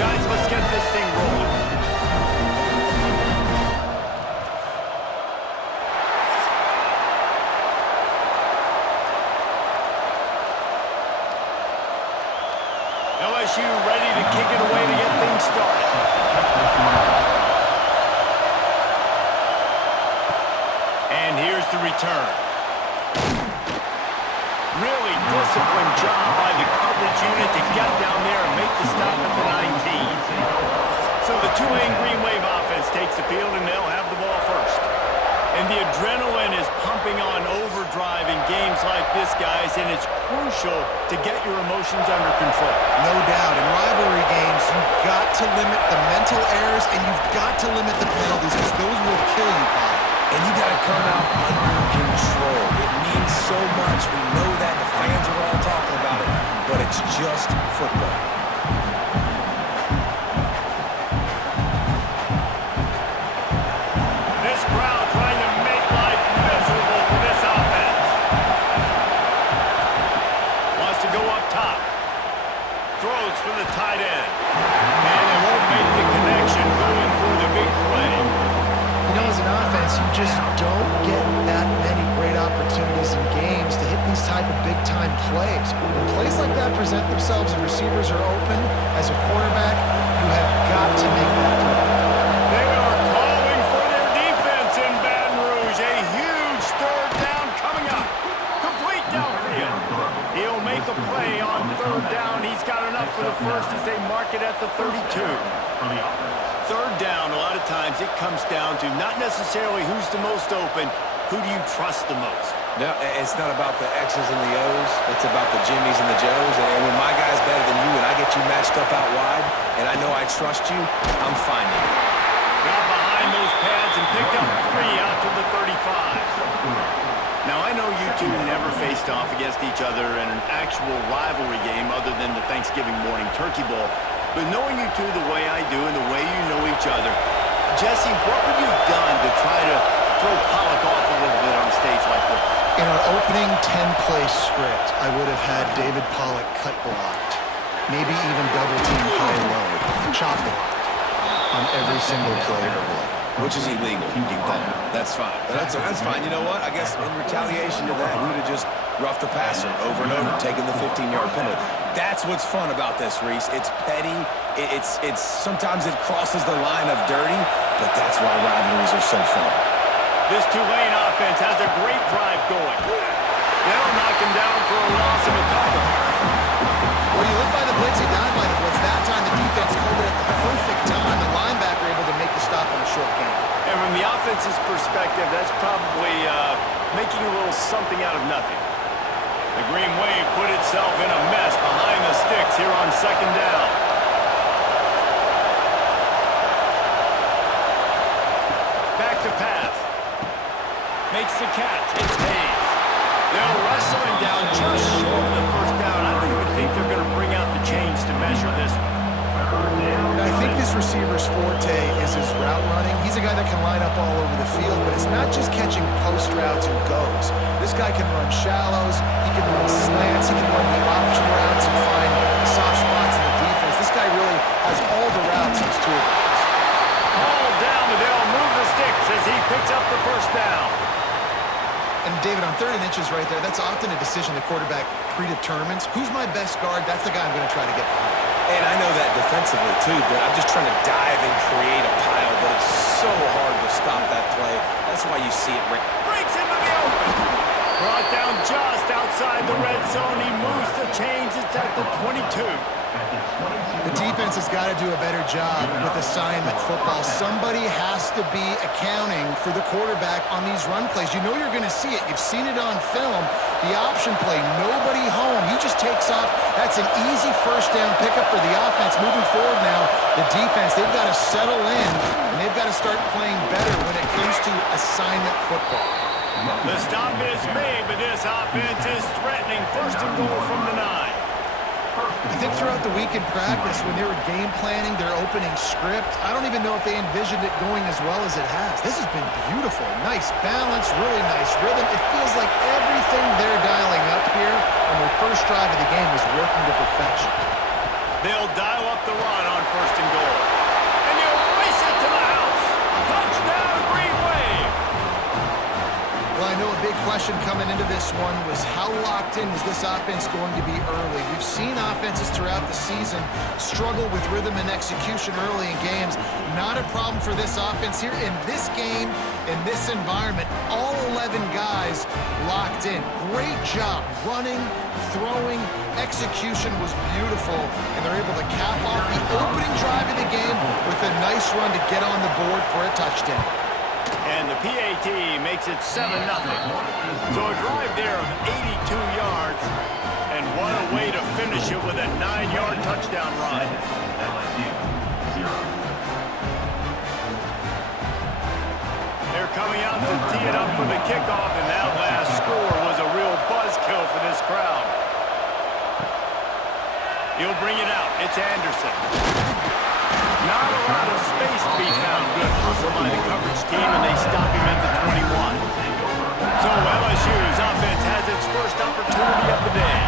Guys, let's get this thing rolling. LSU ready to kick it away to get things started. And here's the return. Really disciplined job by the coverage unit to get down there and make the stop at the 19. So the Tulane Green Wave offense takes the field, and they'll have the ball first. And the adrenaline is pumping on overdrive in games like this, guys, and it's crucial to get your emotions under control. No doubt. In rivalry games, you've got to limit the mental errors, and you've got to limit the penalties, because those will kill you, Bob. And you got to come out under control. It means so much. We know that. The fans are all talking about it, but it's just football. This crowd trying to make life miserable for this offense. Wants to go up top. Throws for the tight end. And they won't make the connection going for the big play. You know, as an offense, you just don't get that many great opportunities in games to hit these type of big-time plays. When plays like that present themselves and receivers are open, as a quarterback, you have got to make that play. They are calling for their defense in Baton Rouge. A huge third down coming up. Complete downfield. He'll make a play on third down. He's got enough for the first as they mark it at the 32. Third down, a lot of times it comes down to not necessarily who's the most open, who do you trust the most? No, it's not about the X's and the O's. It's about the Jimmies and the Joes. And when my guy's better than you and I get you matched up out wide and I know I trust you, I'm finding you. Got behind those pads and picked up 3 out to the 35. Now, I know you two never faced off against each other in an actual rivalry game other than the Thanksgiving morning turkey bowl. But knowing you two the way I do and the way you know each other, Jesse, what would you have done to try to throw Pollock off a little bit on a stage like this? In our opening 10-play script, I would have had David Pollock cut blocked, maybe even double-team high low, chop blocked on every single play. Which is illegal. That's fine. That's fine. You know what? I guess in retaliation to that, we would have just roughed the passer over and over, taking the 15-yard penalty. That's what's fun about this, Reese. It's petty. It's sometimes it crosses the line of dirty, but that's why rivalries are so fun. This Tulane offense has a great drive going. They'll knock him down for a loss of a couple. Well, you live by the blitz, you die by the blitz. That time the defense called it at the perfect time. The linebacker able to make the stop on a short game. And from the offense's perspective, that's probably making a little something out of nothing. The Green Wave put itself in a mess behind the sticks here on second down. Back to pass. Makes the catch. It's Hayes. They'll wrestle him down just short of the first down. I don't even think they're going to bring out the chains to measure this one. I think this receiver's forte is his route running. He's a guy that can line up all over the field, but it's not just catching post routes and goes. This guy can run shallows, he can run slants, he can run the option routes and find soft spots in the defense. This guy really has all the routes in his toolbox. All down, but they'll move the sticks as he picks up the first down. And David, on 3rd and inches right there, that's often a decision the quarterback predetermines. Who's my best guard? That's the guy I'm going to try to get behind. And I know that defensively, too, but I'm just trying to dive and create a pile, but it's so hard to stop that play. That's why you see it. Breaks into the open. Brought down just outside the red zone. He moves the chains. It's at the 22. The defense has got to do a better job with assignment football. Somebody has to be accounting for the quarterback on these run plays. You know you're going to see it. You've seen it on film. The option play, nobody home. He just takes off. That's an easy first down pickup for the offense. Moving forward now, the defense, they've got to settle in, and they've got to start playing better when it comes to assignment football. The stop is made, but this offense is threatening. First and goal from the 9. I think throughout the week in practice, when they were game planning their opening script, I don't even know if they envisioned it going as well as it has. This has been beautiful. Nice balance, really nice rhythm. It feels like everything they're dialing up here on their first drive of the game is working to perfection. They'll dial up the run on first this one was how locked in was this offense going to be early. We've seen offenses throughout the season struggle with rhythm and execution early in games. Not a problem for this offense here in this game, in this environment. All 11 guys locked in. Great job running, throwing, execution was beautiful, and they're able to cap off the opening drive of the game with a nice run to get on the board for a touchdown. And the PAT makes it 7-0. So a drive there of 82 yards, and what a way to finish it with a 9-yard touchdown run. They're coming out to tee it up for the kickoff, and that last score was a real buzzkill for this crowd. He'll bring it out. It's Anderson. Not a lot of space to be found. Good hustle by the coverage team, and they stop him at the 21. So LSU's offense has its first opportunity of the day.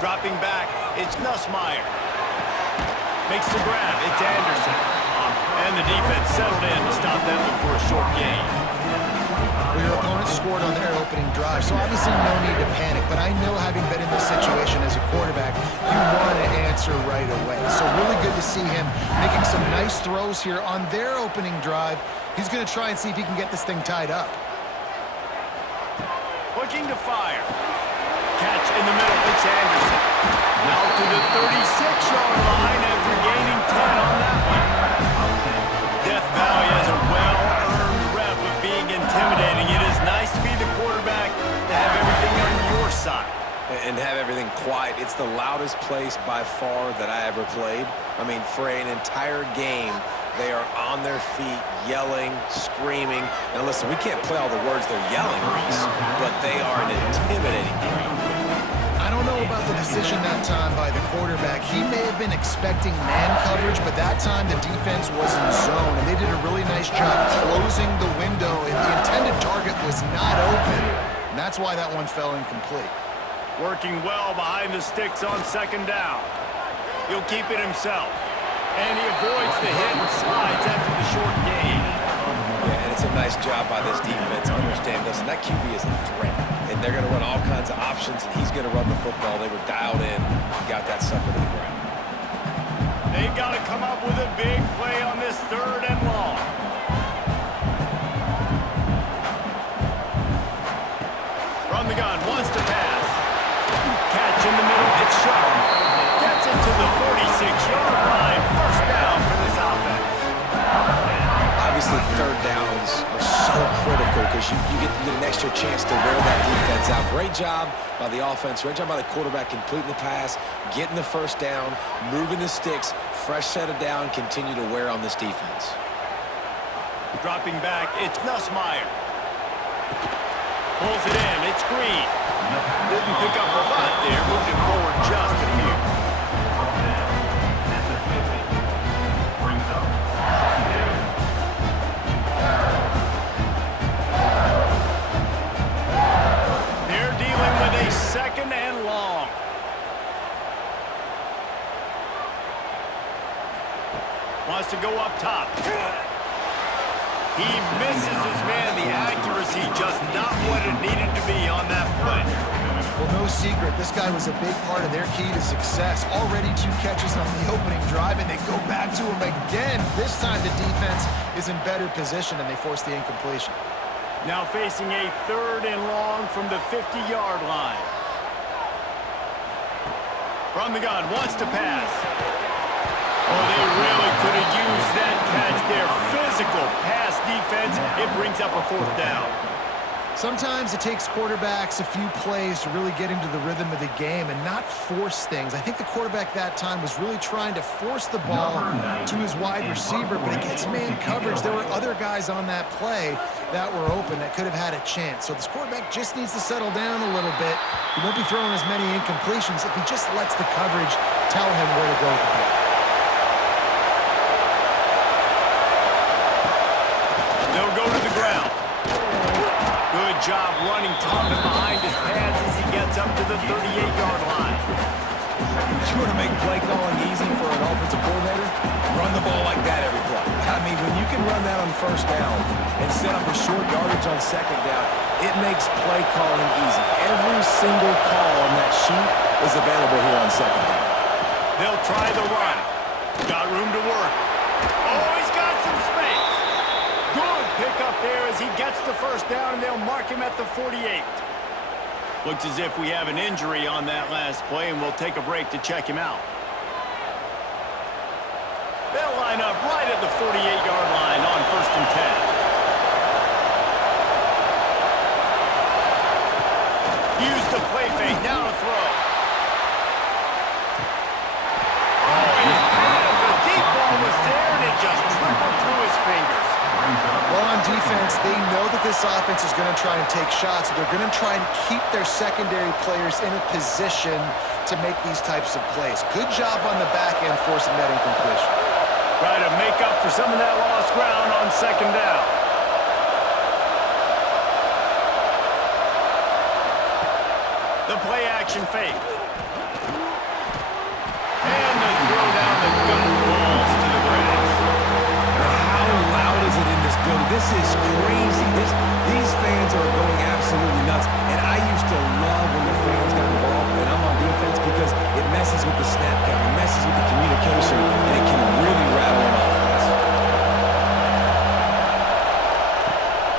Dropping back, it's Nussmeier. Makes the grab, it's Anderson. And the defense settled in to stop them for a short gain. Well, your opponent scored on their opening drive, so obviously no need to panic. But I know, having been in this situation as a quarterback, you want to answer right away. So really good to see him making some nice throws here on their opening drive. He's going to try and see if he can get this thing tied up. Looking to fire. Catch in the middle, it's Anderson. Now to the 36-yard line after gaining 10 on that one. Death Valley has a well-earned rep of being intimidating. It is nice to be the quarterback, to have everything on your side. And have everything quiet. It's the loudest place by far that I ever played. I mean, for an entire game, they are on their feet, yelling, screaming. Now listen, we can't play all the words they're yelling, Reese, but they are an intimidating crowd. I don't know about the decision that time by the quarterback. He may have been expecting man coverage, but that time the defense was in zone, and they did a really nice job closing the window, and the intended target was not open, and that's why that one fell incomplete. Working well behind the sticks on second down. He'll keep it himself. And he avoids the hit and slides after the short gain. Yeah, and it's a nice job by this defense. Understand, listen, that QB is a threat. And they're going to run all kinds of options, and he's going to run the football. They were dialed in and got that sucker to the ground. They've got to come up with a big play on this 3rd and long. From the gun, wants to pass. Catch in the middle, it's Sharp. Gets it to the 46-yard line. First down for this offense. Obviously, 3rd downs are so critical because you get an extra chance to wear that defense out. Great job by the offense. Great job by the quarterback completing the pass, getting the first down, moving the sticks, fresh set of down, continue to wear on this defense. Dropping back, it's Nussmeier. Pulls it in, it's Green. Didn't pick up a lot there, moved it forward just a few. They're dealing with a 2nd and long. Wants to go up top. He misses his man. The accuracy just not what it needed to be on that play. Well, no secret, this guy was a big part of their key to success. Already 2 catches on the opening drive, and they go back to him again. This time the defense is in better position, and they force the incompletion. Now facing a 3rd and long from the 50-yard line. From the gun, wants to pass. Oh, they really could have used that catch there. Physical pass defense. It brings up a 4th down. Sometimes it takes quarterbacks a few plays to really get into the rhythm of the game and not force things. I think the quarterback that time was really trying to force the ball to his wide receiver, but against man coverage, there were other guys on that play that were open that could have had a chance. So this quarterback just needs to settle down a little bit. He won't be throwing as many incompletions if he just lets the coverage tell him where to go with the ball. Good job running tough and behind his pads as he gets up to the 38-yard line. You want to make play calling easy for an offensive coordinator? Run the ball like that every play. I mean, when you can run that on first down and set up a short yardage on second down, it makes play calling easy. Every single call on that sheet is available here on second down. They'll try the run. Got room to work. Oh, he's got some space. Good pickup there as he gets the first down, and they'll mark him at the 48. Looks as if we have an injury on that last play, and we'll take a break to check him out. They'll line up right at the 48-yard line on 1st and 10. Use the play fake, now to throw. Oh, he's had it. The deep ball was there, and it just trickled through his fingers. Well, on defense, they know that this offense is going to try and take shots. They're going to try and keep their secondary players in a position to make these types of plays. Good job on the back end forcing that incompletion. Try to make up for some of that lost ground on second down. The play action fake. And the throw down the gut falls to the grass. How loud is it in this building? This is crazy. These fans are going absolutely nuts. And I used to love when the fans got involved, and I'm on defense because it messes with the snap count, it messes with the communication, and it can really rattle an offense.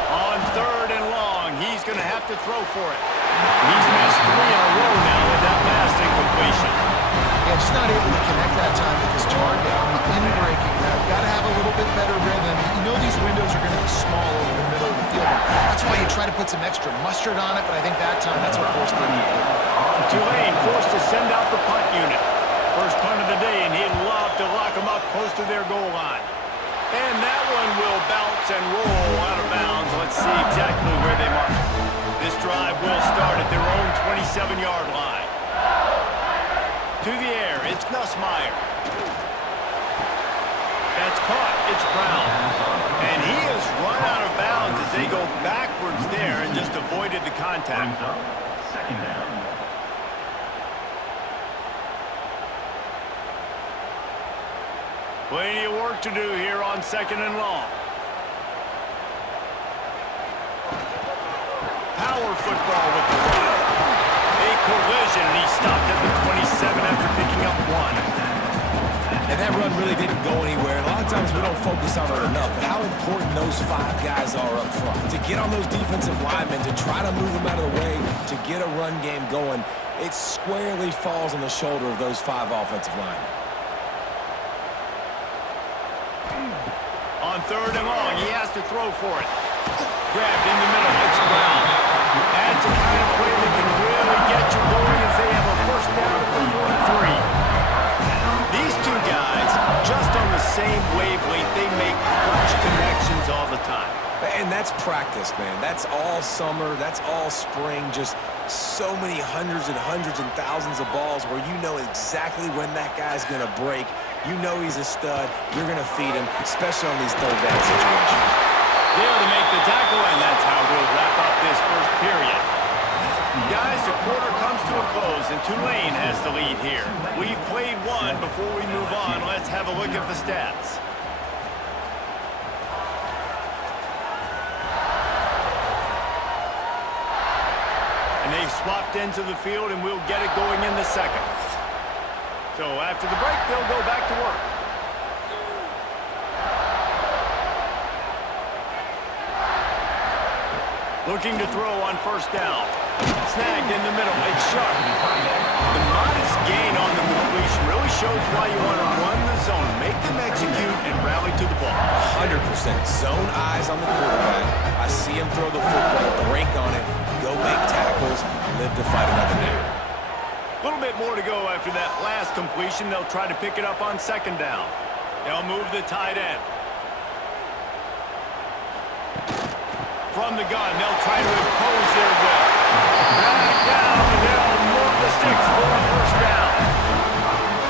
On 3rd and long, he's going to have to throw for it. He's missed 3 in a row now with that last incompletion. Yeah, just not able to connect that time with his target on the in-breaking route. Got to have a little bit better rhythm. You know these windows are going to be small over the middle of the field. That's why you try to put some extra mustard on it, but I think that time that's what forced the incomplete. Tulane forced to send out the punt unit. First punt of the day, and he'd love to lock them up close to their goal line. And that one will bounce and roll out of bounds. Let's see exactly where they mark it. This drive will start at their own 27-yard line. To the air, it's Nussmeier. That's caught, it's Brown. And he has run out of bounds as they go backwards there and just avoided the contact. Second down. Plenty of work to do here on 2nd and long. Power football with the run. A collision, and he stopped at the 27 after picking up 1. And that run really didn't go anywhere. A lot of times we don't focus on it enough, but how important those 5 guys are up front. To get on those defensive linemen, to try to move them out of the way, to get a run game going, it squarely falls on the shoulder of those 5 offensive linemen. On 3rd and long, he has to throw for it. Grabbed in the middle, it's Brown. That's a kind of play that can really get you going as they have a first down at the 43. These 2 guys, just on the same wavelength, they make clutch connections all the time. And that's practice, man. That's all summer. That's all spring. Just so many hundreds and thousands of balls where you know exactly when that guy's going to break. You know he's a stud. You're going to feed him, especially on these 3rd down situations. There to make the tackle, and that's how we'll wrap up this first period. Guys, the quarter comes to a close, and Tulane has the lead here. We've played 1. Before we move on, let's have a look at the stats. And they've swapped into the field, and we'll get it going in the 2nd. So after the break, they'll go back to work. Looking to throw on 1st down. Snagged in the middle. It's sharp. The modest gain on the completion really shows why you want to run the zone, make them execute, and rally to the ball. 100% zone eyes on the quarterback. I see him throw the football, break on it, go make tackles, live to fight another day. A little bit more to go after that last completion. They'll try to pick it up on 2nd down. They'll move the tight end. From the gun, they'll try to impose their will. Back down, and they'll move the sticks for a first down.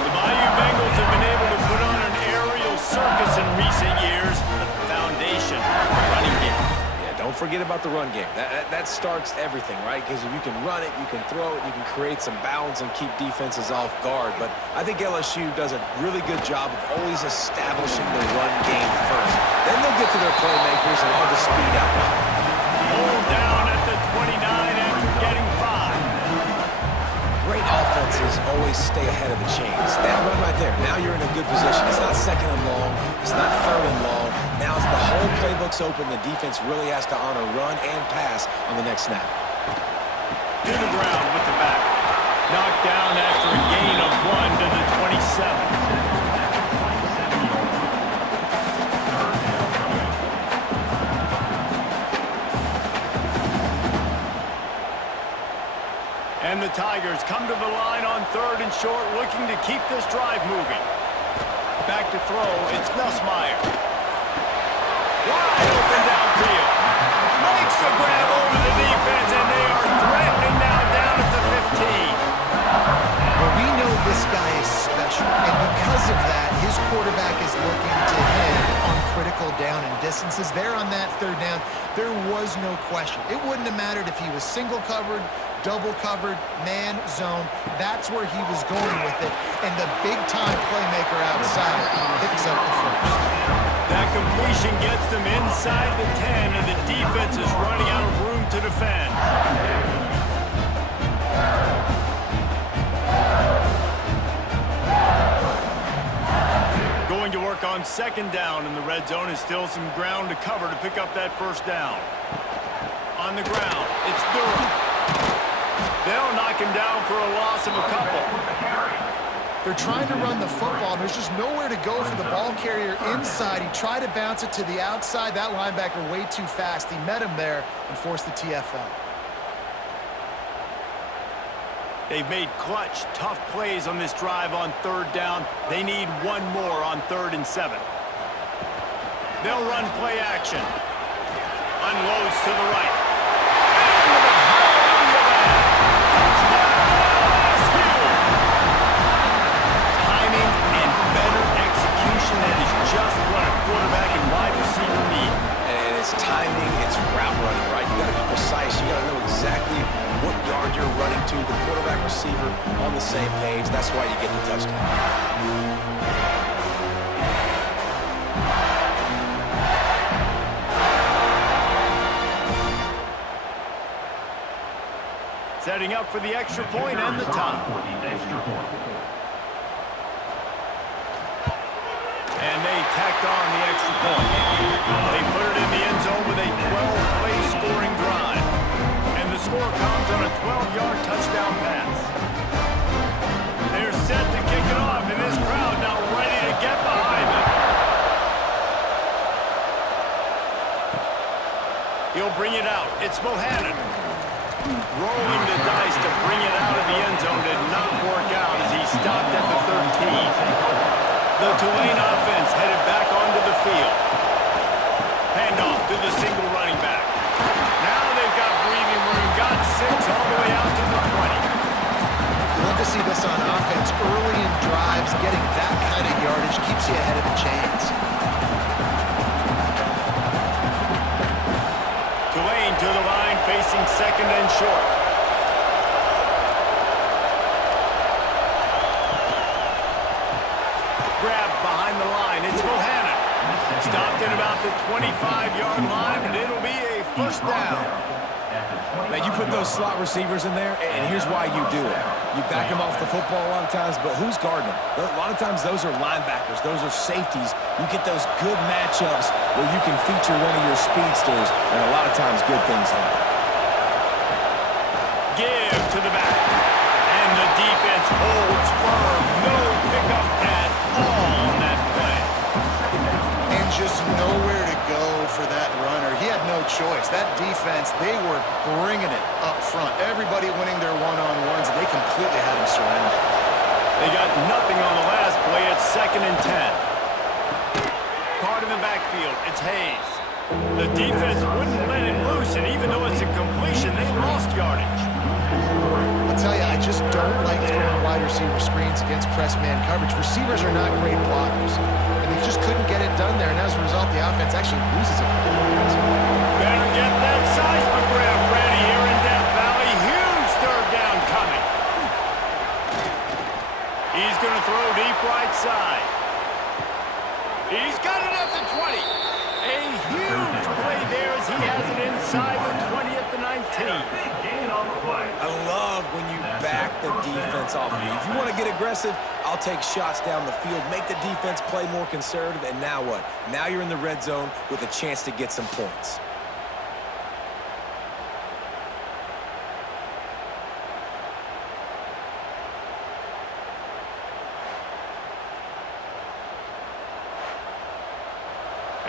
The Bayou Bengals have been able to put on an aerial circus in recent years. The foundation, running game. Yeah, don't forget about the run game. That starts everything, right? Because if you can run it, you can throw it, you can create some balance and keep defenses off guard. But I think LSU does a really good job of always establishing the run game first. Then they'll get to their playmakers and all the speed out. Hold down at the 29 after getting 5. Great offenses always stay ahead of the chains. That run right there, now you're in a good position. It's not second and long. It's not third and long. Now as the whole playbook's open, the defense really has to honor run and pass on the next snap. To the ground with the back. Knocked down after a gain of 1 to the 27. And the Tigers come to the line on 3rd and short, looking to keep this drive moving. Back to throw, it's Nussmeier. Wide open downfield. Makes the grab over the defense, and they are threatening now down at the 15. Well, we know this guy is special, and because of that, his quarterback is looking to him on critical down and distances. There on that 3rd down, there was no question. It wouldn't have mattered if he was single covered, double covered, man, zone. That's where he was going with it, and the big-time playmaker outside picks up the first. That completion gets them inside the 10, and the defense is running out of room to defend. Going to work on 2nd down, and the red zone is still some ground to cover to pick up that 1st down. On the ground, it's Durham. They'll knock him down for a loss of a couple. They're trying to run the football. There's just nowhere to go for the ball carrier inside. He tried to bounce it to the outside. That linebacker way too fast. He met him there and forced the TFL. They've made clutch, tough plays on this drive on 3rd down. They need one more on 3rd and 7. They'll run play action. Unloads to the right. Just what a quarterback and wide receiver need. And it's timing, it's route running, right? You got to be precise. You got to know exactly what yard you're running to. The quarterback, receiver on the same page. That's why you get the touchdown. Setting up for the extra point and the tie. And they tacked on the extra point. They put it in the end zone with a 12-play scoring drive. And the score comes on a 12-yard touchdown pass. They're set to kick it off, and this crowd now ready to get behind them. He'll bring it out. It's Bohannon. Rolling the dice to bring it out of the end zone did not work out as he stopped at the 13. The Tulane offense headed back onto the field. Handoff to the single running back. Now they've got breathing room. Got 6 all the way out to the 20. You love to see this on offense. Early in drives, getting that kind of yardage keeps you ahead of the chains. Tulane to the line, facing 2nd and short. Grab behind the line. It's Bohannon. Stopped at about the 25-yard line, and it'll be a 1st down. Now, you put those slot receivers in there, and here's why you do it. You back them off the football a lot of times, but who's guarding them? A lot of times, those are linebackers. Those are safeties. You get those good matchups where you can feature one of your speedsters, and a lot of times, good things happen. Give to the back. And the defense holds firm. No pickup at all on that play. And just nowhere to go for that runner. He had no choice. That defense, they were bringing it up front. Everybody winning their one-on-ones, and they completely had him surrounded. They got nothing on the last play. It's 2nd and 10. Caught in the backfield. It's Hayes. The defense wouldn't let it loose, and even though it's a completion, they lost yardage. I'll tell you, I just don't like throwing wide receiver screens against press man coverage. Receivers are not great blockers, and they just couldn't get it done there, and as a result, the offense actually loses a couple of yards. Better get that seismograph ready here in Death Valley. Huge third down coming. He's going to throw deep right side. He's got it at the 20. A huge play there as he has it inside the 20 at the 19. I love when you back the defense off of you. If you want to get aggressive, I'll take shots down the field, make the defense play more conservative, and now what? Now you're in the red zone with a chance to get some points.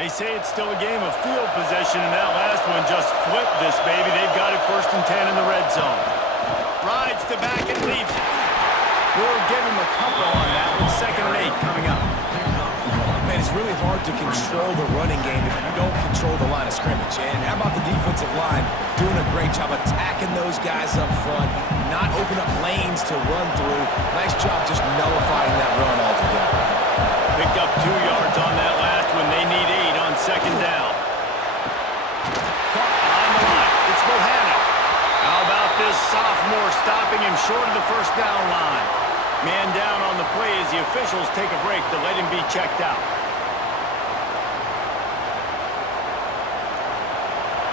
They say it's still a game of field possession, and that last one just flipped this baby. They've got it 1st and 10 in the red zone. Rides to back and leaves it. We'll give him a couple on that one. 2nd and 8 coming up. Man, it's really hard to control the running game if you don't control the line of scrimmage. And how about the defensive line doing a great job attacking those guys up front, not open up lanes to run through. Nice job just nullifying that run altogether. Picked up 2 yards on that last one. They need 8 on 2nd down. Caught behind the line. It's Bohannon. How about this sophomore stopping him short of the 1st down line? Man down on the play as the officials take a break to let him be checked out.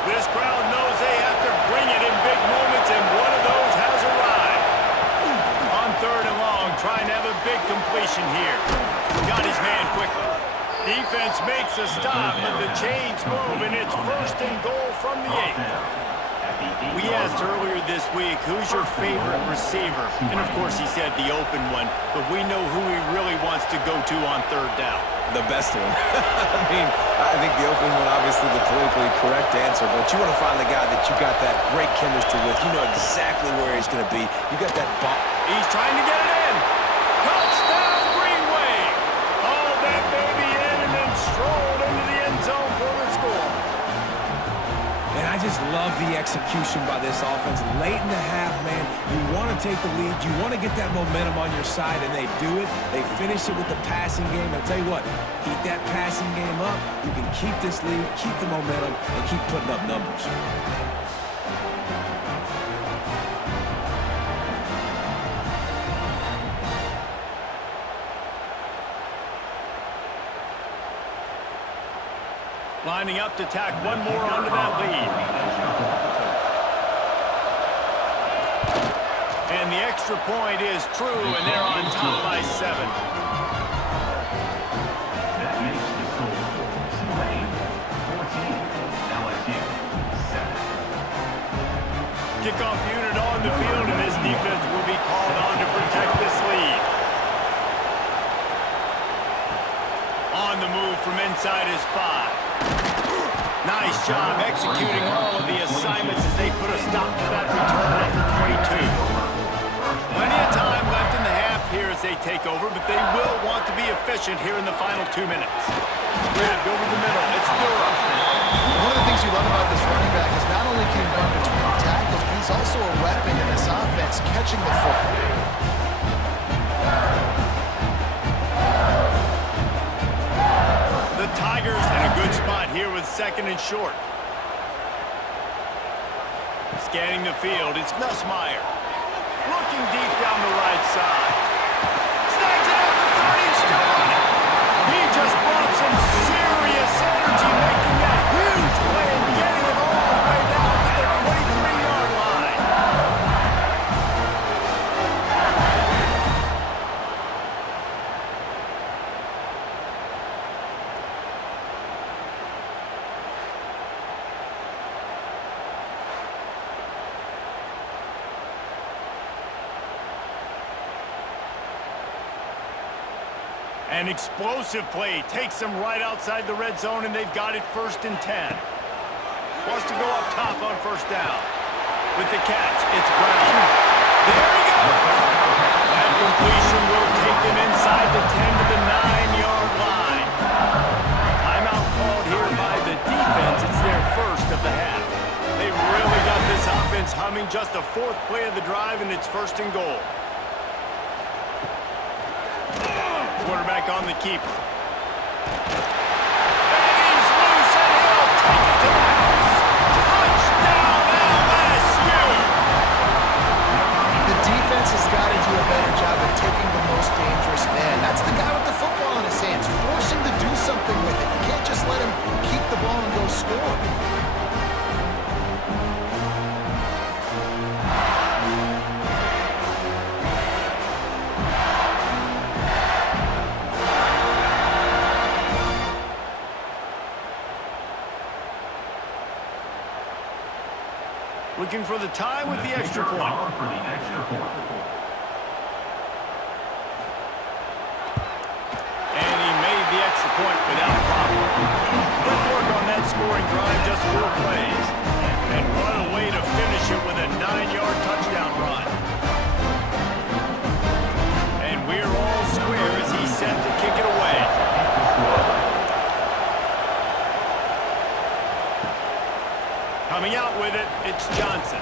This crowd knows they have to bring it in big moments, and one of those has arrived. On 3rd and long, trying to have a big completion here. Got his man quickly. Defense makes a stop, but the chains move, and it's 1st and goal from the 8. We asked earlier this week, who's your favorite receiver? And of course he said the open one, but we know who he really wants to go to on 3rd down. The best one. I think the open one, obviously the politically correct answer, but you want to find the guy that you got that great chemistry with. You know exactly where he's going to be. You got that ball. He's trying to get it in. Touchdown, Greenway. All that baby in and then strolled into the end zone for the score. And I just love the execution by this offense. Late in the half, man, you want to take the lead. You want to get that momentum on your side, and they do it. They finish it with the passing game. I'll tell you what, keep that passing game up. You can keep this lead, keep the momentum, and keep putting up numbers. Lining up to tack one more onto that lead. And the extra point is true, and they're on top by 7. That makes the score Tulane 14, LSU 7. Kickoff unit on the field, and this defense will be called on to protect this lead. On the move from inside is 5. Nice job executing all of the assignments as they put a stop to that return at the 22. Plenty of time left in the half here as they take over, but they will want to be efficient here in the final 2 minutes. Grabbed over the middle. It's Durham. One of the things you love about this running back is not only can he run between tackles, but he's also a weapon in this offense, catching the football. The Tigers in a good spot here with 2nd and short. Scanning the field, it's Nussmeier. Looking deep down the right side. Snags it at the 30, still on it. He just brought some serious energy, making that huge play and getting it all the way down to the 23-yard line. An explosive play takes them right outside the red zone, and they've got it 1st and 10. Wants to go up top on 1st down. With the catch, it's Brown. There he goes! That completion will take them inside the 10 to the 9-yard line. Timeout called here by the defense. It's their 1st of the half. They've really got this offense humming. Just the 4th play of the drive, and it's 1st and goal. Quarterback on the keeper. And he's loose, and he'll take it to the house. Looking for the tie with the extra point. For the extra point. And he made the extra point without problem. Good work on that scoring drive, just 4 plays. And what a way to finish it with a 9-yard touchdown run. And we're all square as he's set to kick it away. Coming out with it, it's Johnson.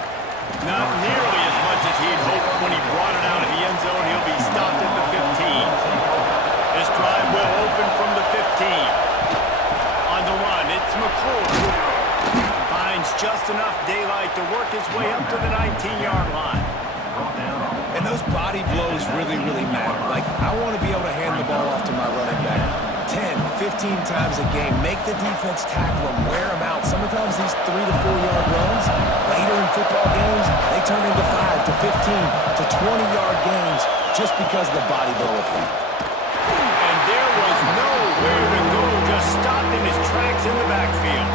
Not nearly as much as he'd hoped when he brought it out of the end zone. He'll be stopped at the 15. This drive will open from the 15. On the run, it's McClure. Finds just enough daylight to work his way up to the 19-yard line. And those body blows really, really matter. Like, I want to be able to hand the ball off to my running back 10, 15 times a game. Make the defense tackle them, wear them out. Sometimes these 3 to 4 yard runs, later in football games, they turn into 5 to 15 to 20-yard games just because of the body blow effect. And there was nowhere to go, just stopped in his tracks in the backfield.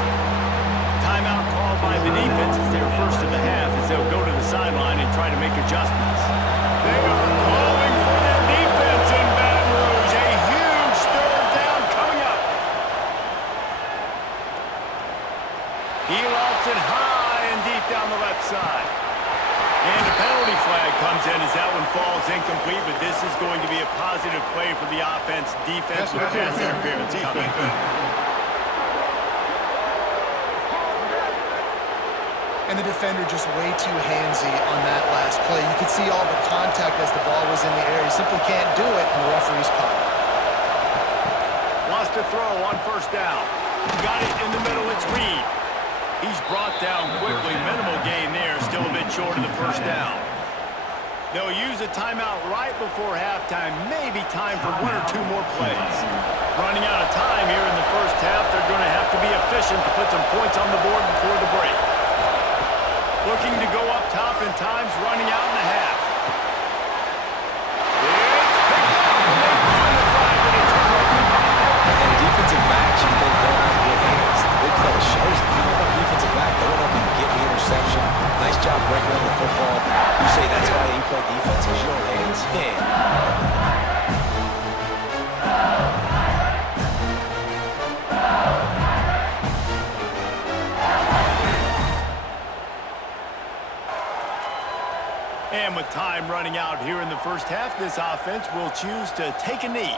Timeout called by the defense. It's their first of the half as they'll go to the sideline and try to make adjustments. They are calling for their defense in Baton Rouge. A huge third down coming up. He lofts it high and deep down the left side. And a penalty flag comes in as that one falls incomplete, but this is going to be a positive play for the offense. Defense with pass interference coming. And the defender just way too handsy on that last play. You could see all the contact as the ball was in the air. He simply can't do it, and the referee's caught it. Wants to throw on first down. Got it in the middle. It's Reed. He's brought down quickly. Minimal gain there. Still a bit short of the first down. They'll use a timeout right before halftime. Maybe time for 1 or 2 more plays. Running out of time here in the first half. They're going to have to be efficient to put some points on the board before the break. Looking to go up top, and time's running out in the half. It's picked up. They run the drive with a turnover. And defensive backs, you think don't have good hands. The big fella shows them. You know about defensive back going up and getting the interception. Nice job breaking on the football. You say that's why you play defense because you don't have hands. Yeah. And with time running out here in the first half, this offense will choose to take a knee.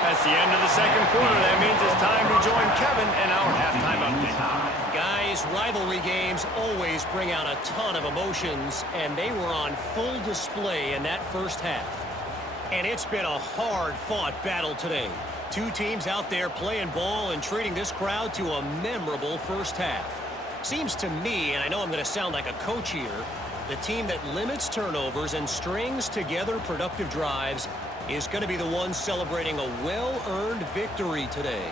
That's the end of the second quarter. That means it's time to join Kevin in our halftime update. Guys, rivalry games always bring out a ton of emotions, and they were on full display in that first half. And it's been a hard-fought battle today. 2 teams out there playing ball and treating this crowd to a memorable first half. Seems to me, and I know I'm going to sound like a coach here, the team that limits turnovers and strings together productive drives is going to be the one celebrating a well-earned victory today.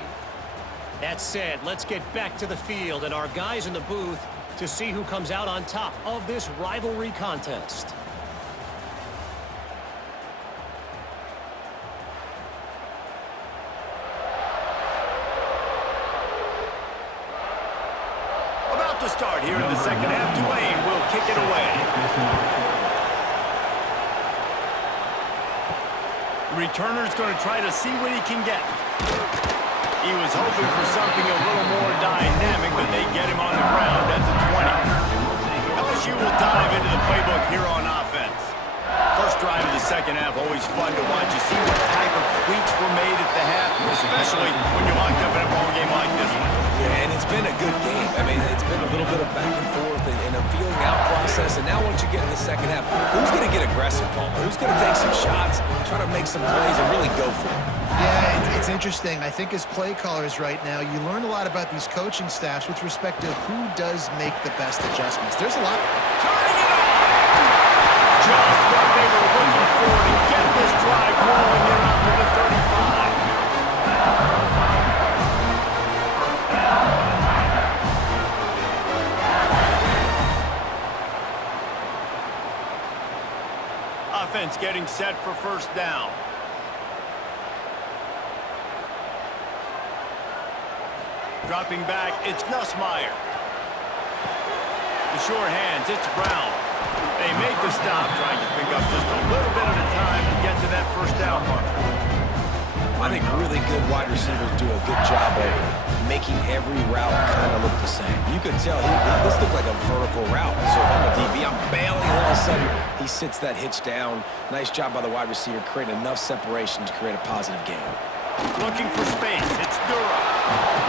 That said, let's get back to the field and our guys in the booth to see who comes out on top of this rivalry contest. To start here in the second half, Tulane will kick it away. Returner's going to try to see what he can get. He was hoping for something a little more dynamic, but they get him on the ground at the 20. LSU will dive into the playbook here on offense. First drive of the second half, always fun to watch. You see what type of tweaks were made at the half, especially when you're locked up in a ball game like this one. Yeah, and it's been a good game. I mean, it's been a little bit of back and forth and a feeling out process. And now once you get in the second half, who's going to get aggressive, Paul? Who's going to take some shots, try to make some plays, and really go for it? Yeah, it's interesting. I think as play callers right now, you learn a lot about these coaching staffs with respect to who does make the best adjustments. There's a lot. Turning it on! Just what they were looking for to get this drive rolling in out to the 35. Offense getting set for first down. Dropping back, it's Nussmeier. The sure hands, it's Brown. They make the stop, trying to pick up just a little bit at a time to get to that first down marker. I think really good wide receivers do a good job of making every route kind of look the same. You could tell this looked like a vertical route. So if I'm a DB, I'm bailing, and all of a sudden he sits that hitch down. Nice job by the wide receiver, creating enough separation to create a positive game. Looking for space, it's Dura.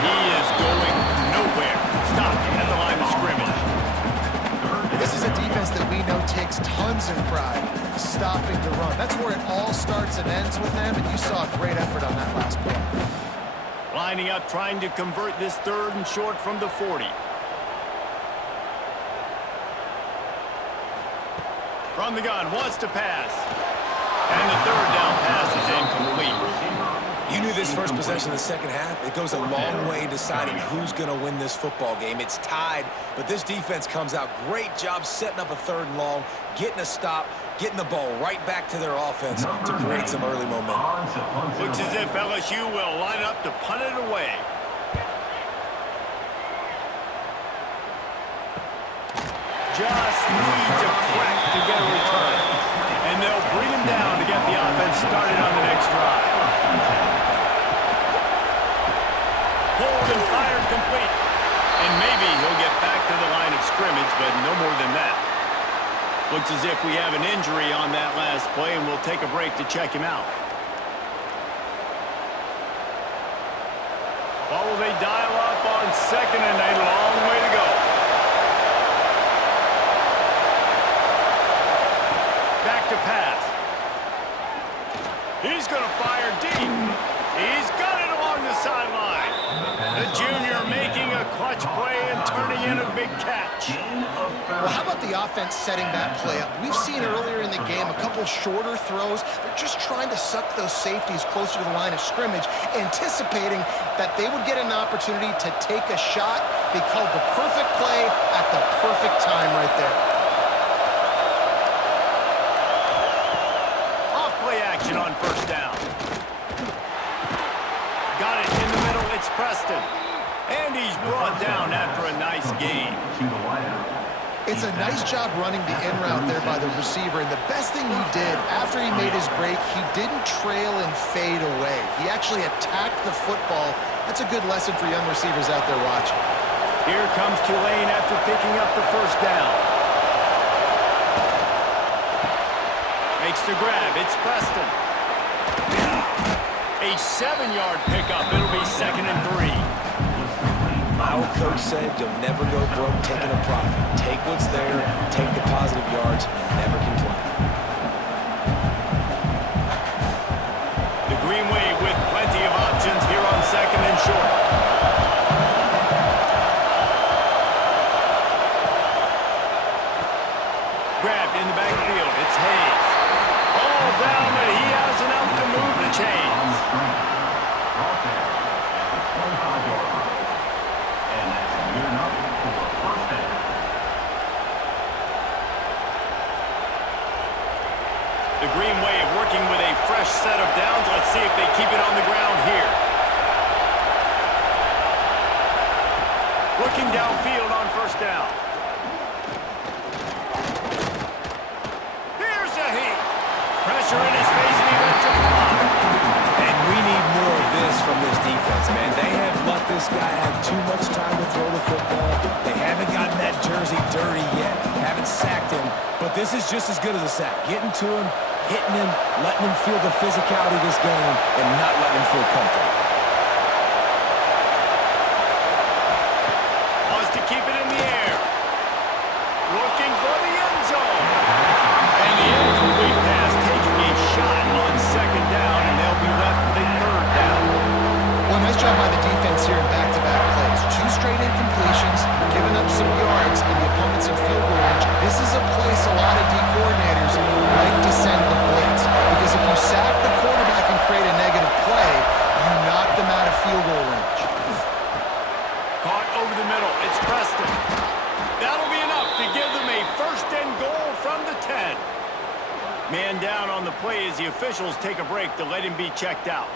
He is going nowhere. Stopped at the line of scrimmage. This is a defense that we know takes tons of pride stopping the run. That's where it all starts and ends with them, and you saw a great effort on that last play. Lining up, trying to convert this 3rd and short from the 40. From the gun, wants to pass. And the 3rd down pass is incomplete. You knew this first possession of the second half. It goes a long way in deciding who's going to win this football game. It's tied, but this defense comes out. Great job setting up a 3rd and long, getting a stop, getting the ball right back to their offense to create some early momentum. Looks as if LSU will line up to punt it away. Just needs a crack to get a return. And they'll bring him down to get the offense started on the next drive. Pulled and fired complete. And maybe he'll get back to the line of scrimmage, but no more than that. Looks as if we have an injury on that last play, and we'll take a break to check him out. Or will they dial up on 2nd and a long way to go? Back to pass. He's going to fire deep. He's got it along the sideline. The junior making a clutch play and turning in a big catch. Well, how about the offense setting that play up? We've seen earlier in the game a couple shorter throws. They're just trying to suck those safeties closer to the line of scrimmage, anticipating that they would get an opportunity to take a shot. They called the perfect play at the perfect time right there. Off-play action on 1st down. Got it in the middle, it's Preston. And he's brought down after a nice gain. It's a nice job running the in route there by the receiver, and the best thing he did after he made his break, he didn't trail and fade away. He actually attacked the football. That's a good lesson for young receivers out there watching. Here comes Tulane after picking up the 1st down. Makes the grab, it's Preston. A 7-yard pickup, it'll be 2nd and 3. My old coach said you'll never go broke taking a profit. Take what's there, take the positive yards, and never complain. The Green Wave with plenty of options here on 2nd and short. Grabbed in the backfield, it's Hayes. All down, but he has enough to move the chains. The Green Wave working with a fresh set of downs. Let's see if they keep it on the ground here. Looking downfield on 1st down. Here's a heat. Pressure in his face, and he lets it fly. And we need more of this from this defense, man. They have let this guy have too much time to throw the football. They haven't gotten that jersey dirty yet. Haven't sacked him. But this is just as good as a sack. Getting to him, hitting him, letting him feel the physicality of this game, and not letting him feel comfortable. Wants to keep it in the air. Looking for the end zone. And the incomplete pass taking a shot on 2nd down, and they'll be left with a 3rd down. Well, nice job by the defense here in back-to-back plays. 2 straight incompletions, giving up some yards, and the opponents in field goal range. This is a place a lot of D coordinators like to send the blitz, because if you sack the quarterback and create a negative play, you knock them out of field goal range. Caught over the middle. It's Preston. That'll be enough to give them a 1st and goal from the 10. Man down on the play as the officials take a break to let him be checked out.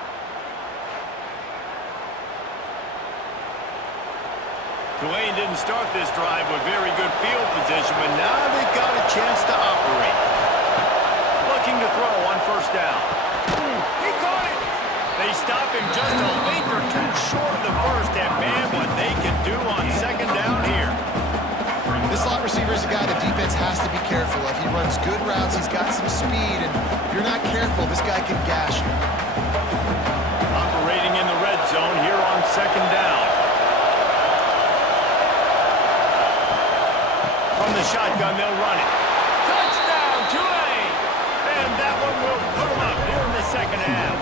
Tulane didn't start this drive with very good field position, but now they've got a chance to operate. Looking to throw on first down. He caught it! They stop him just a link or two short of the first, and man, what they can do on second down here. This slot receiver is a guy the defense has to be careful of. He runs good routes, he's got some speed, and if you're not careful, this guy can gash you. Operating in the red zone here on second down. From the shotgun, they'll run it. Touchdown, Tulane! And that one will put them up here in the second half.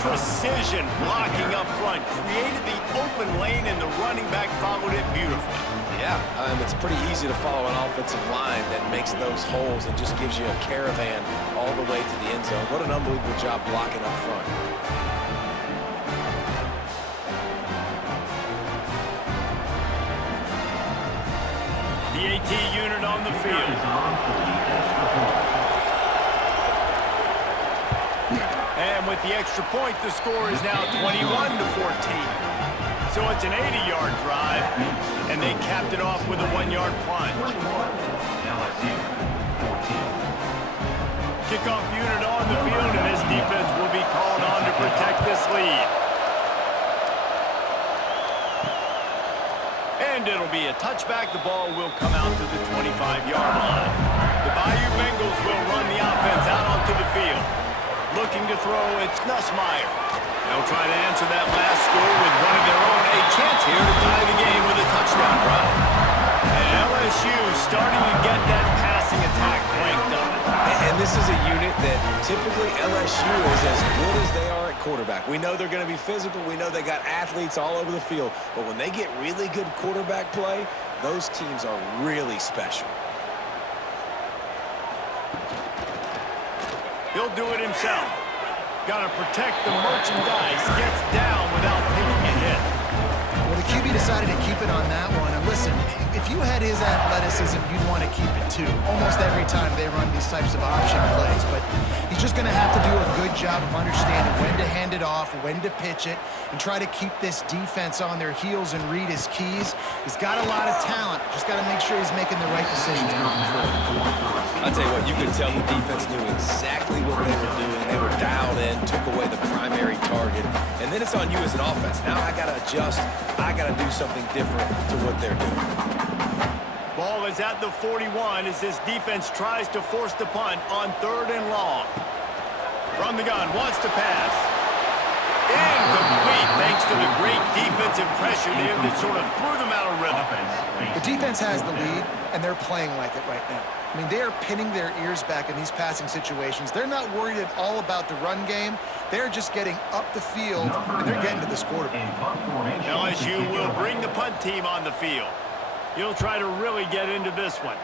Precision blocking up front created the open lane, and the running back followed it beautifully. Yeah, it's pretty easy to follow an offensive line that makes those holes and just gives you a caravan all the way to the end zone. What an unbelievable job blocking up front. The AT unit on the field. And with the extra point, the score is now 21-14. So it's an 80-yard drive, and they capped it off with a 1-yard plunge. LSU 14. Kickoff unit on the field, and this defense will be called on to protect this lead. And it'll be a touchback. The ball will come out to the 25-yard line. The Bayou Bengals will run the offense out onto the field. Looking to throw, it's Nussmeier. They'll try to answer that last score with one of their own. A chance here to tie the game with a touchdown drive. And LSU starting to get that passing attack cranked up. And this is a unit that typically LSU is as good as they are at quarterback. We know they're going to be physical. We know they got athletes all over the field. But when they get really good quarterback play, those teams are really special. He'll do it himself. Got to protect the merchandise. Gets down without taking a hit. Well, the QB decided to keep it on that one. And listen, if you had his athleticism, you'd want to keep it too. Almost every time they run these types of option plays. But he's just going to have to do a good job of understanding when to hand it off, when to pitch it, and try to keep this defense on their heels and read his keys. He's got a lot of talent. Just got to make sure he's making the right decisions moving forward. I'll tell you what, you could tell the defense knew exactly what they were doing. They were dialed in, took away the primary target, and then it's on you as an offense. Now I got to adjust. I got to do something different to what they're doing. Ball is at the 41 as this defense tries to force the punt on 3rd and long. From the gun, wants to pass. Incomplete, thanks to the great defensive pressure there that sort of threw them out of rhythm. The defense has the lead, and they're playing like it right now. I mean, they are pinning their ears back in these passing situations. They're not worried at all about the run game. They're just getting up the field, and they're getting to this quarterback. LSU will bring the punt team on the field. He'll try to really get into this one.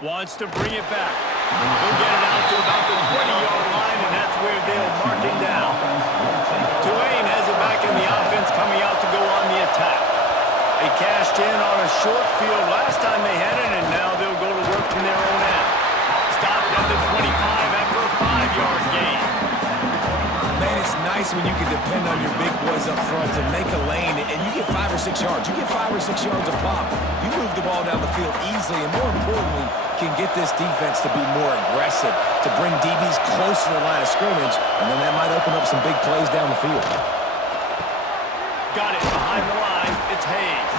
Wants to bring it back. He'll get it out to about the 20-yard line, and that's where they'll mark him down. Tulane has it back in the offense, coming out to go on the attack. They cashed in on a short field last time they had it, and now they'll go to work from their own end. Stopped at the 25 after a 5-yard gain. Man, it's nice when you can depend on your big boys up front to make a lane, and you get 5 or 6 yards. You get 5 or 6 yards a pop. You move the ball down the field easily, and more importantly, can get this defense to be more aggressive, to bring DBs close to the line of scrimmage, and then that might open up some big plays down the field. Got it behind the line. It's Hayes.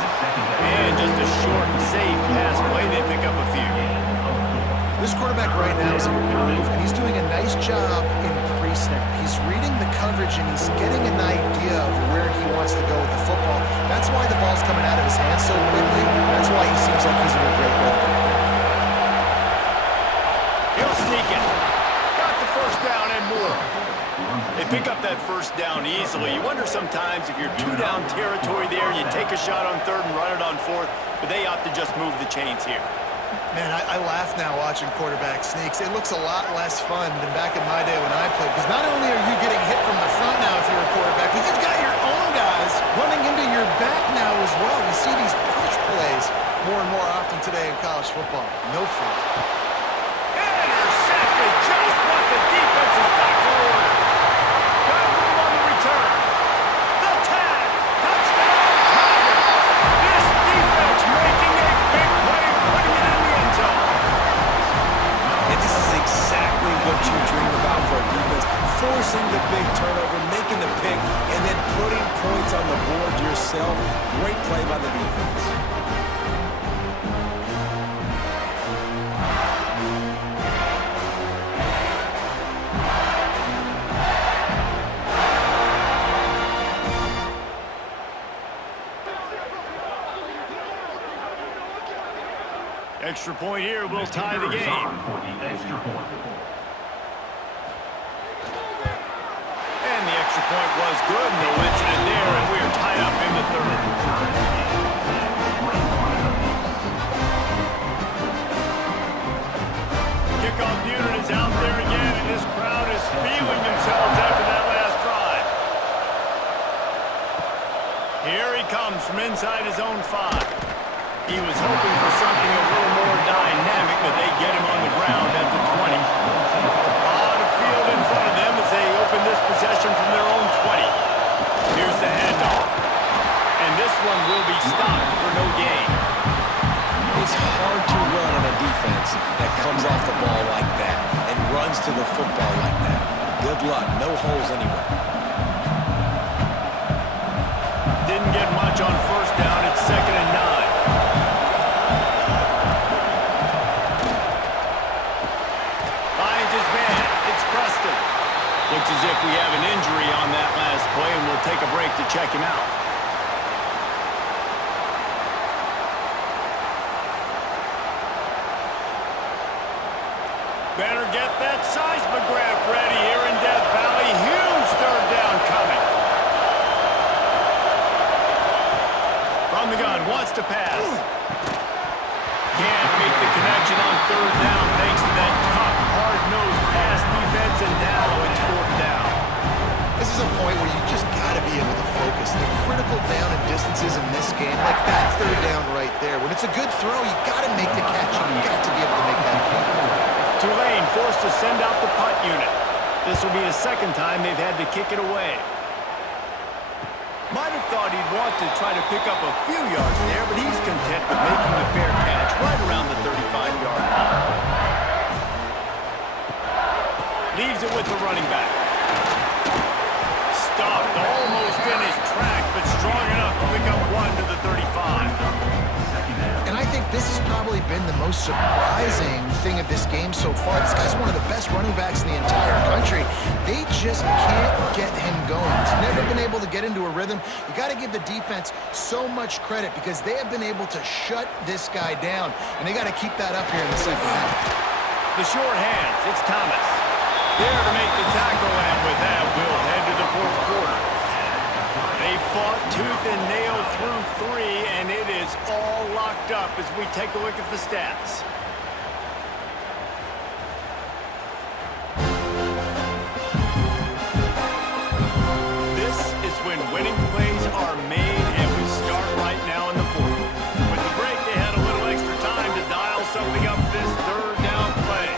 And just a short and safe pass play. They pick up a few. This quarterback right now is in a groove, and he's doing a nice job in pre-snap. He's reading the coverage, and he's getting an idea of where he wants to go with the football. That's why the ball's coming out of his hands so quickly. That's why he seems like he's in a great rhythm. He'll sneak it. Got the first down and more. They pick up that first down easily. You wonder sometimes if you're 2-down territory there, you take a shot on 3rd and run it on 4th, but they opt to just move the chains here. Man, I laugh now watching quarterback sneaks. It looks a lot less fun than back in my day when I played, because not only are you getting hit from the front now if you're a quarterback, but you've got your own guys running into your back now as well. We see these push plays more and more often today in college football. No fun. Intercepted, just what the defense has got to order. Got a move on the return. The forcing the big turnover, making the pick, and then putting points on the board yourself. Great play by the defense. Extra point here will tie the game. And the extra point was good. No incident there, and we are tied up in the third. Kickoff unit is out there again, and this crowd is feeling themselves after that last drive. Here he comes from inside his own 5. He was hoping for something a little more dynamic, but they get him on the ground at the 20. On the field in front of them as they open this possession from their own 20. Here's the handoff. And this one will be stopped for no gain. It's hard to run on a defense that comes off the ball like that and runs to the football like that. Good luck. No holes anywhere. Didn't get much on first down. It's 2nd and 9. Looks as if we have an injury on that last play, and we'll take a break to check him out. Better get that seismograph ready here in Death Valley. Huge third down coming. From the gun, wants to pass. Can't make the connection on third down thanks to that tough, hard-nosed pass defense, and now it's 4th down. This is a point where you just got to be able to focus. The critical down and distances in this game, like that third down right there. When it's a good throw, you got to make the catch. You got to be able to make that play. Tulane forced to send out the punt unit. This will be the 2nd time they've had to kick it away. Might have thought he'd want to try to pick up a few yards there, but he's content with making the fair catch right around the 35-yard line. Leaves it with the running back. Stopped almost in his track, but strong enough to pick up 1 to the 35. And I think this has probably been the most surprising thing of this game so far. This guy's one of the best running backs in the entire country. They just can't get him going. He's never been able to get into a rhythm. You got to give the defense so much credit because they have been able to shut this guy down, and they got to keep that up here in the 2nd half. The short hands, it's Thomas. There to make the tackle, and with that, we'll head to the 4th quarter. They fought tooth and nail through 3, and it is all locked up as we take a look at the stats. This is when winning plays are made, and we start right now in the 4th. With the break, they had a little extra time to dial something up for this third down play.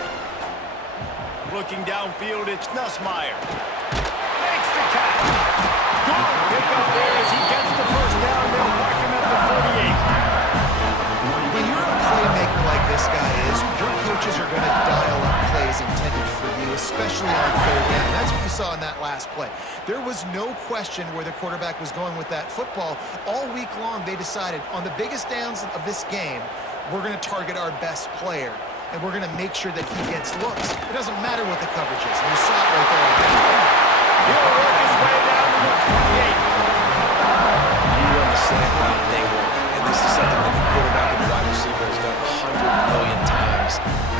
Looking downfield, it's Nussmeier. Makes the catch. Good pick up there as he gets the first down. They'll mark him at the 48. When you're a playmaker like this guy is, your coaches are going to dial up plays intended for you, especially on third down. That's what you saw in that last play. There was no question where the quarterback was going with that football. All week long, they decided on the biggest downs of this game, we're going to target our best player, and we're going to make sure that he gets looks. It doesn't matter what the coverage is. And you saw it right there. He'll work his way down to the 28. You run the slant route, they won't. And this is something that the quarterback and the wide receiver has done 100 million times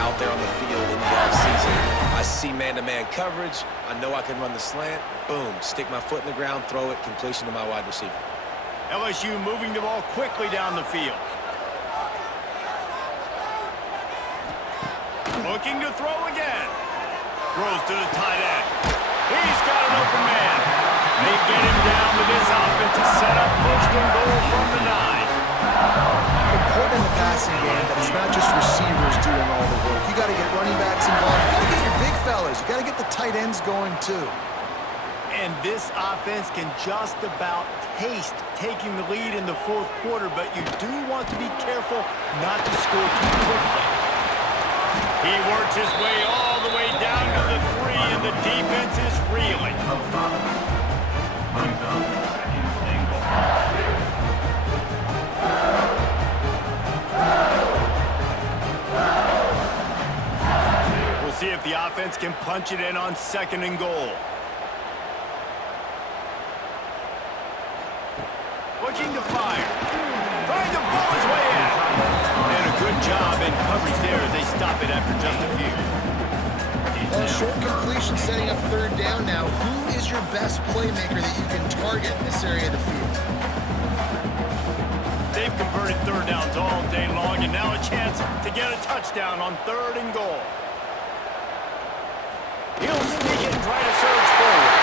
out there on the field in the offseason. I see man-to-man coverage. I know I can run the slant. Boom, stick my foot in the ground, throw it, completion to my wide receiver. LSU moving the ball quickly down the field. Looking to throw again. Throws to the tight end. He's got an open man. They get him down to this offensive setup. 1st and goal from the 9. Important in the passing game that it's not just receivers doing all the work. You got to get running backs involved. You got to get your big fellas. You got to get the tight ends going too. And this offense can just about taste taking the lead in the 4th quarter, but you do want to be careful not to score too quickly. He works his way all the way down to the 3 in the defense is reeling. Brings up second and goal. We'll see if the offense can punch it in on 2nd and goal. Looking to fire. Trying to pull his way out. And a good job in coverage there as they stop it after just a few. Well, short completion setting up 3rd down now. Who is your best playmaker that you can target in this area of the field? They've converted 3rd downs all day long, and now a chance to get a touchdown on 3rd and goal. He'll sneak it and try to surge forward.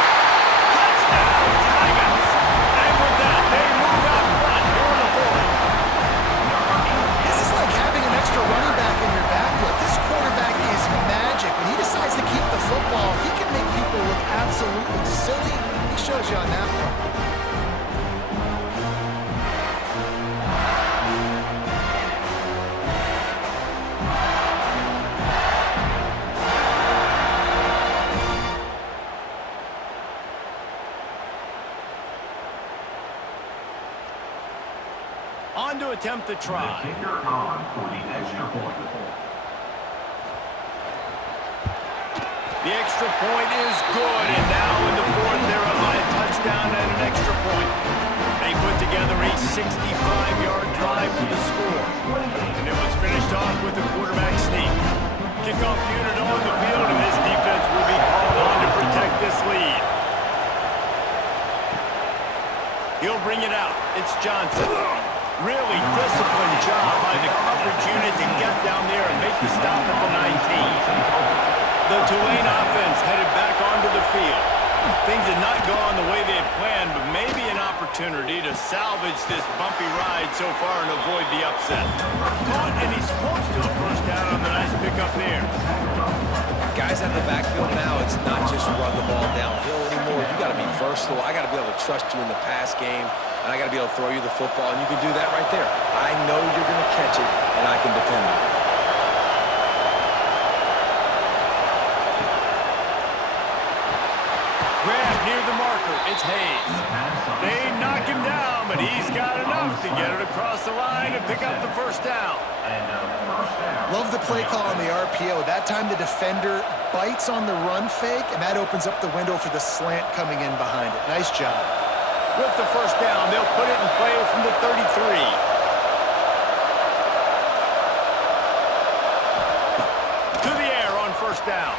Touchdown, Tigers! And with that, they move out front here in the 4th. This is like having an extra running back in your backfield. This quarterback is magic. When he decides to keep the football, he can make people look absolutely silly. He shows you on that one. On to attempt the try. Kicker on for the extra point. The extra point is good, and now in the 4th, they're up by a touchdown and an extra point. They put together a 65-yard drive for the score, and it was finished off with a quarterback sneak. Kickoff unit on the field, and this defense will be called on to protect this lead. He'll bring it out. It's Johnson. Really disciplined job by the coverage unit to get down there and make the stop at the 19. The Tulane offense headed back onto the field. Things had not gone the way they had planned, but maybe an opportunity to salvage this bumpy ride so far and avoid the upset. Caught, and he's close to a 1st down on the nice pickup there. Guys out of the backfield now, it's not just run the ball downhill anymore. You got to be versatile. I got to be able to trust you in the pass game, and I got to be able to throw you the football, and you can do that right there. I know you're going to catch it, and I can depend on it. Grab near the marker. It's Hayes. They knock him down, but he's got enough to get it across the line and pick up the 1st down. Love the play call on the RPO. That time the defender bites on the run fake, and that opens up the window for the slant coming in behind it. Nice job. With the 1st down, they'll put it in play from the 33. To the air on 1st down.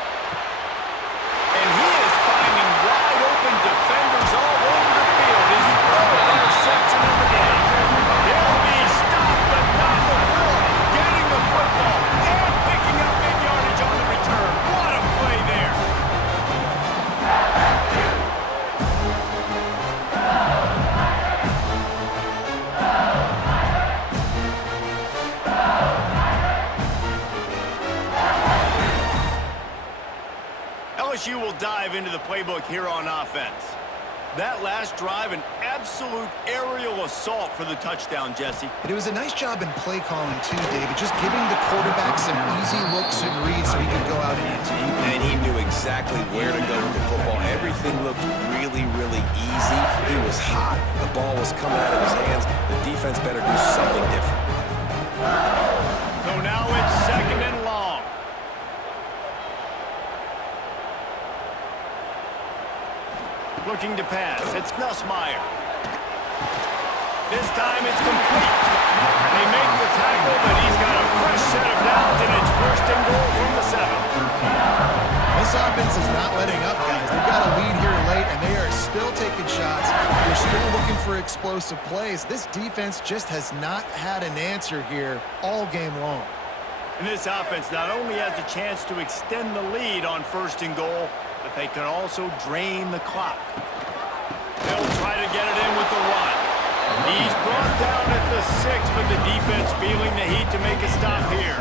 And he is finding wide open defenders all over the field. His 3rd interception of the game. He'll be stopped, but not before getting the football and picking up mid-yardage on the return. What a play there. LSU will dive into the playbook here on offense. That last drive, an absolute aerial assault for the touchdown, Jesse. But it was a nice job in play calling too, David, just giving the quarterback some easy looks and reads so he could go out and execute. And he knew exactly where to go with the football. Everything looked really, really easy. He was hot. The ball was coming out of his hands. The defense better do something different. So now it's 2nd and long. Looking to pass. It's Nussmeier. This time it's complete. They make the tackle, but he's got a fresh set of downs, and it's 1st and goal from the 7. This offense is not letting up, guys. They've got a lead here late, and they are still taking shots. They're still looking for explosive plays. This defense just has not had an answer here all game long. And this offense not only has a chance to extend the lead on 1st and goal, but they can also drain the clock. They'll try to get it in with the run. He's brought down at the 6, but the defense feeling the heat to make a stop here.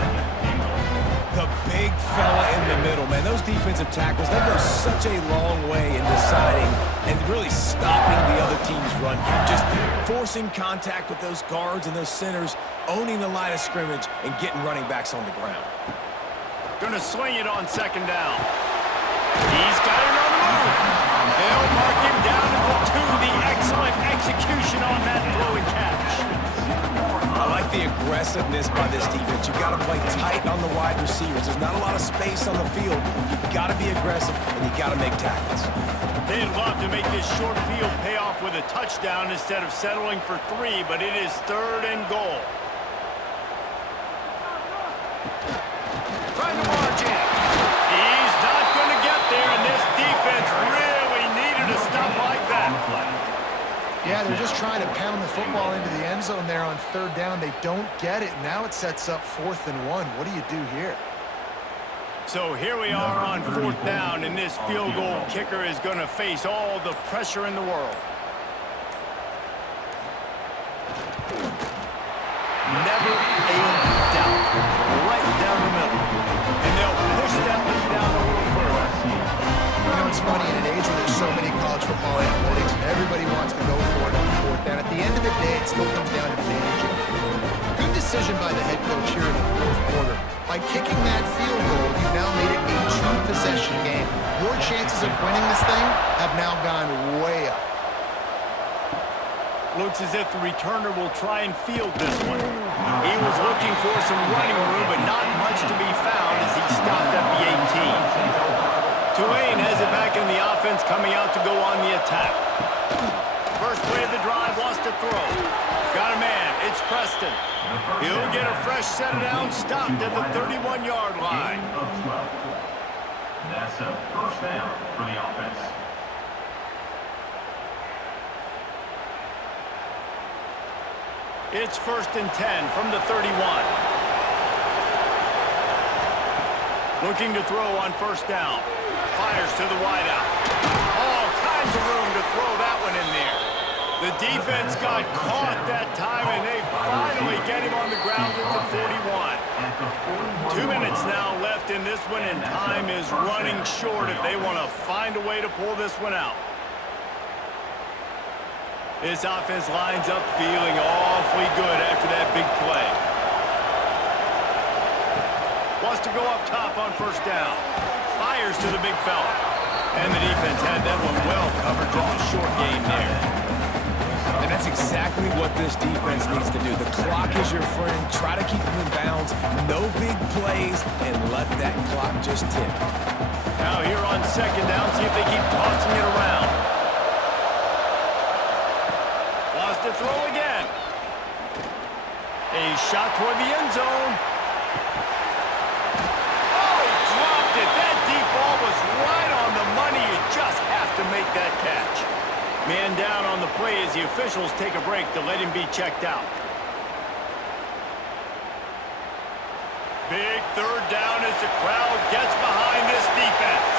The big fella in the middle, man. Those defensive tackles, they go such a long way in deciding and really stopping the other team's run game. Just forcing contact with those guards and those centers, owning the line of scrimmage, and getting running backs on the ground. Gonna swing it on 2nd down. He's got it on the move. They'll mark him down at the 2. The excellent execution on that throw and catch. I like the aggressiveness by this defense. You've got to play tight on the wide receivers. There's not a lot of space on the field. You've got to be aggressive, and you've got to make tackles. They'd love to make this short field pay off with a touchdown instead of settling for 3, but it is 3rd and goal. Trying to march in. He's not going to get there, and this defense really needed a stop like that. Yeah, they're just trying to pound the football into the end zone there on 3rd down. They don't get it. Now it sets up 4th and 1. What do you do here? So here we are on 4th down, and this field goal kicker is going to face all the pressure in the world. Never a doubt. Right down the middle. And they'll push that lead down a little further. You know, it's funny, in an age where there's so many college football analytics, and everybody wants to go for it on 4th down. At the end of the day, it still comes down to managing. Good decision by the head coach here in the 4th quarter. By kicking that field goal, you've now made it a true possession game. Your chances of winning this thing have now gone way up. Looks as if the returner will try and field this one. He was looking for some running room, but not much to be found as he stopped at the 18. Tulane has it back in the offense, coming out to go on the attack. First play of the drive, lost a throw. Got a man, it's Preston. He'll get a fresh set down, stopped at the 31-yard line. That's a 1st down for the offense. It's 1st and 10 from the 31. Looking to throw on 1st down. Fires to the wideout. All kinds of room to throw that one in there. The defense got caught that time, and they finally get him on the ground at the 41. 2 minutes now left in this one, and time is running short if they want to find a way to pull this one out. This offense lines up feeling awfully good after that big play. Wants to go up top on 1st down. Fires to the big fella. And the defense had that one well covered, just a short game there. And that's exactly what this defense needs to do. The clock is your friend. Try to keep them in bounds. No big plays, and let that clock just tick. Now here on 2nd down, see if they keep tossing it around. Lost a throw again. A shot toward the end zone. Oh, he dropped it. That deep ball was right on the money. You just have to make that catch. Man down on the play as the officials take a break to let him be checked out. Big 3rd down as the crowd gets behind this defense.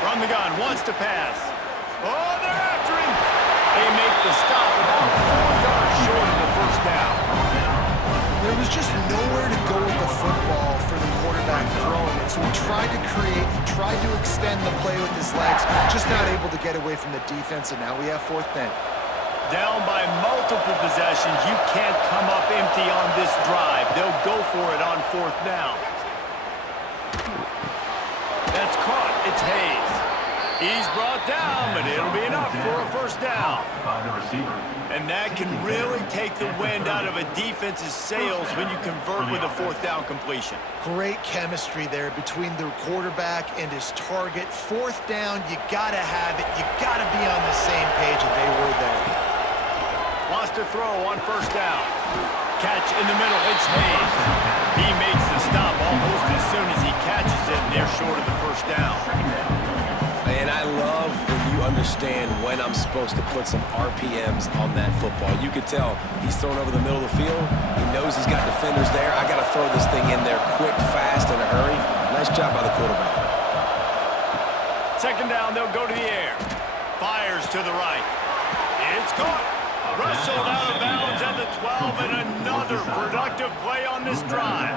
From the gun, wants to pass. Oh, they're after him. They make the stop about 4 yards short of the 1st down. There was just nowhere to go with the football for the quarterback throwing it. So he tried to create, he tried to extend the play with his legs, just not able to get away from the defense, and now we have 4th down. Down by multiple possessions, you can't come up empty on this drive. They'll go for it on 4th down. That's caught. It's Hayes. He's brought down, but it'll be enough for a 1st down. By the receiver. And that can really take the wind out of a defense's sails when you convert with a 4th down completion. Great chemistry there between the quarterback and his target. 4th down, you gotta have it. You gotta be on the same page, and they were there. Lost a throw on 1st down. Catch in the middle, it's Hayes. He makes the stop almost as soon as he catches it, and they're short of the 1st down. And I love when you understand when I'm supposed to put some RPMs on that football. You could tell he's thrown over the middle of the field. He knows he's got defenders there. I got to throw this thing in there quick, fast, in a hurry. Nice job by the quarterback. 2nd down, they'll go to the air. Fires to the right. It's caught. Wrestled out of bounds at the 12, and another productive play on this drive.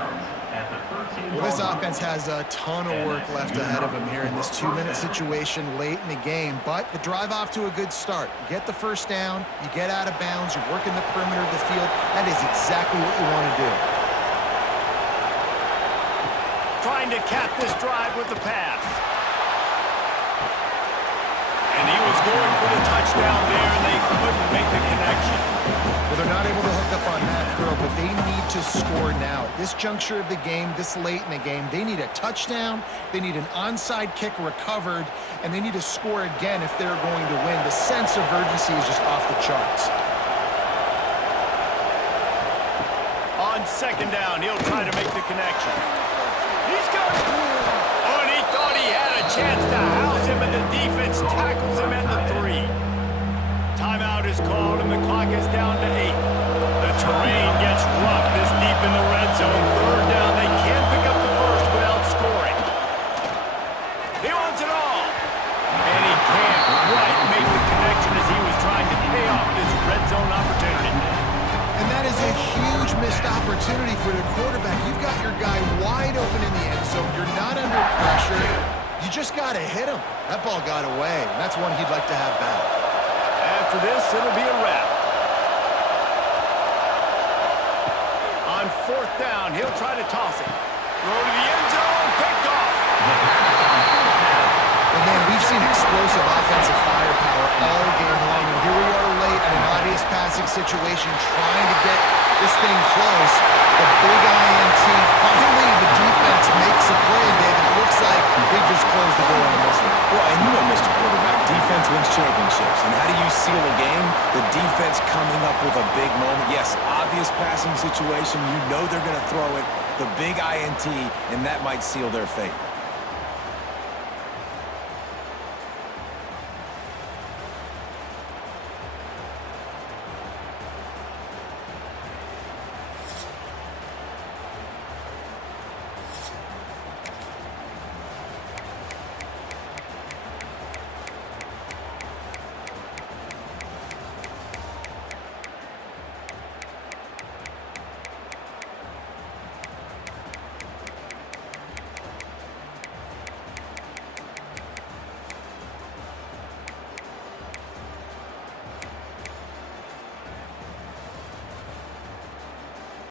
Well, this offense has a ton of work left ahead of them here in this 2-minute situation late in the game, but the drive off to a good start. You get the 1st down, you get out of bounds, you're working the perimeter of the field. That is exactly what you want to do. trying to cap this drive with the pass. And he was going for the touchdown there, and they couldn't make the connection. Well, they're not able to hook up on that throw, but they need to score now. At this juncture of the game, this late in the game, they need a touchdown, they need an onside kick recovered, and they need to score again if they're going to win. The sense of urgency is just off the charts. On second down, he'll try to make the connection. He's got it. Oh, and he thought he had a chance to house him, and the defense tackles him at the 3. Timeout is called, and the clock is down to 8. The terrain gets rough this deep in the red zone. Third down, they can't pick up the first without scoring. He wants it all. And he can't quite make the connection as he was trying to pay off this red zone opportunity. And that is a huge missed opportunity for the quarterback. You've got your guy wide open in the end zone. You're not under pressure. You just got to hit him. That ball got away, and that's one he'd like to have back. After this, it'll be a wrap. On fourth down, he'll try to toss it. Throw to the end zone, picked off. And man, we've seen explosive offensive firepower all game long, and here we are late in an obvious passing situation trying to get this thing close. The big INT, finally the defense makes a play, and David, it looks like they just closed the door on this one. Well, and you know, Mr. Quarterback, defense wins championships. And how do you seal a game? The defense coming up with a big moment. Yes, obvious passing situation. You know they're going to throw it. The big INT, and that might seal their fate.